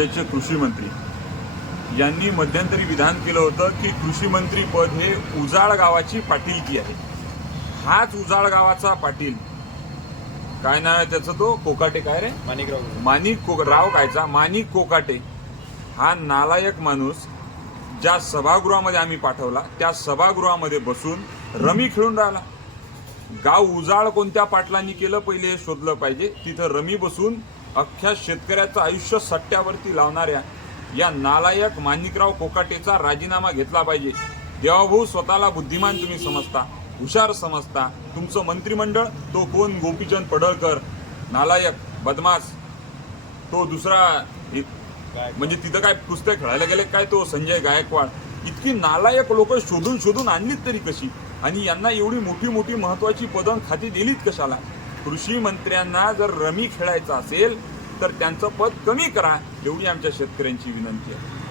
राज्याचे कृषी मंत्री. यांनी मध्यंतरी विधान केलं होतं की कृषी मंत्री पद हे उजाळ गावाची पाटीलकी आहे. हाच उजाळ गावाचा पाटील. काय नाव आहे त्याचं तो? कोकाटे काय रे? माणिकराव. माणिक को राव कायचा? माणिक कोकाटे. हा नालायक माणूस ज्या सभागृहामध्ये आम्ही पाठवला त्या सभागृहामध्ये बसून रमी खेळून राहिला. गाव उजाळ कोणत्या पाटलांनी केलं? पहिले हे शोधलं पाहिजे. तिथं रमी बसून अख्ख्या शेतकऱ्याचं आयुष्य सट्ट्यावरती लावणाऱ्या या नालायक माणिकराव कोकाटेचा राजीनामा घेतला पाहिजे. देवाभाऊ स्वतःला बुद्धिमान तुम्ही समजता हुशार समजता. तुमचं मंत्रिमंडळ तो कोण? गोपीचंद पडळकर. नालायक बदमाश. तो दुसरा म्हणजे तिथं काय कुस्त्या खेळायला गेले काय तो संजय गायकवाड. इतकी नालायक लोक शोधून शोधून आणलीत तरी कशी? आणि यांना एवढी मोठी मोठी महत्वाची पदं खाती दिलीत कशाला? कृषी मंत्र्यांना जर रमी खेळायचं असेल तर त्यांचं पद कमी करा एवढी आमच्या शेतकऱ्यांची विनंती आहे.